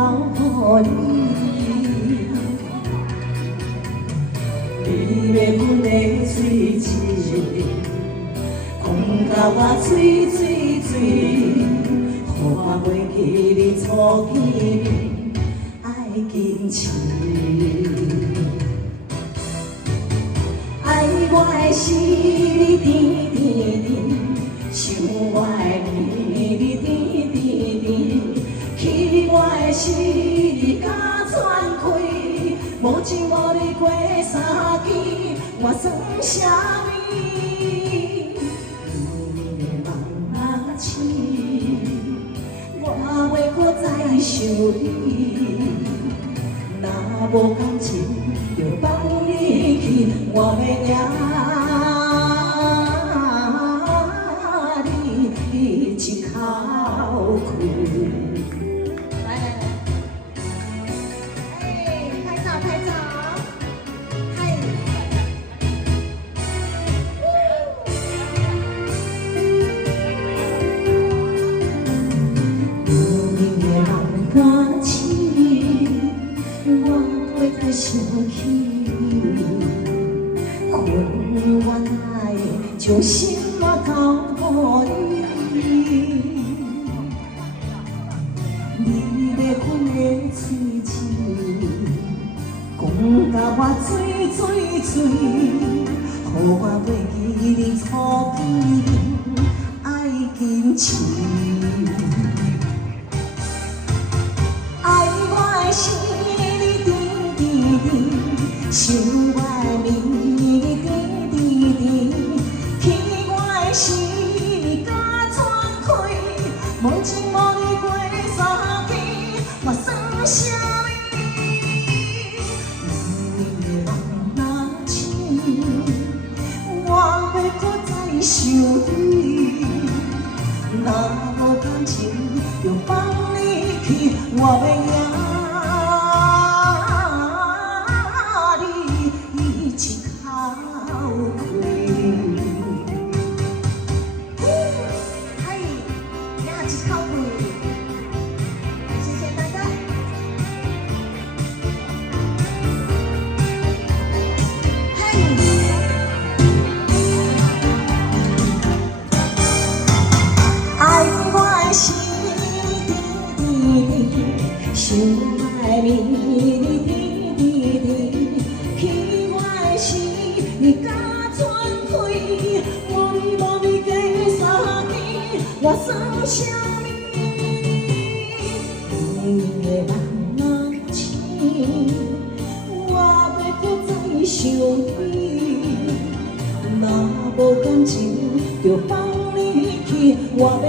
交予你。你要阮的嘴舌，讲甲我嘴，互我袂记你初见面爱坚持。爱我的心你甜，想我的你甜，去我的心你甲喘开，无情无义过三更，我算啥物？你的梦仔醒，我袂搁再想你。若无感情，就放你去，我要领你一口气。来来来，哎，拍照拍照，嗨！你的梦仔醒，我袂再想起。困我来将心我交予你。你要阮的嘴舌，讲甲我嘴，互我袂记你初见面爱坚持。爱我的心你甜，想我的你甜，去我的心你甲喘开，无情无义过三更，我算啥物？你的梦仔醒，我袂搁再想你。若无感情，就放你去，我要你一口气。嗨，呀，一口气，谢谢大家。嘿。爱我的心甜，想我的你甜，去我的心你甲喘开，无味无味过三更，我算啥物？你的梦仔醒，我袂搁再想你。若无感情，就放你去，我要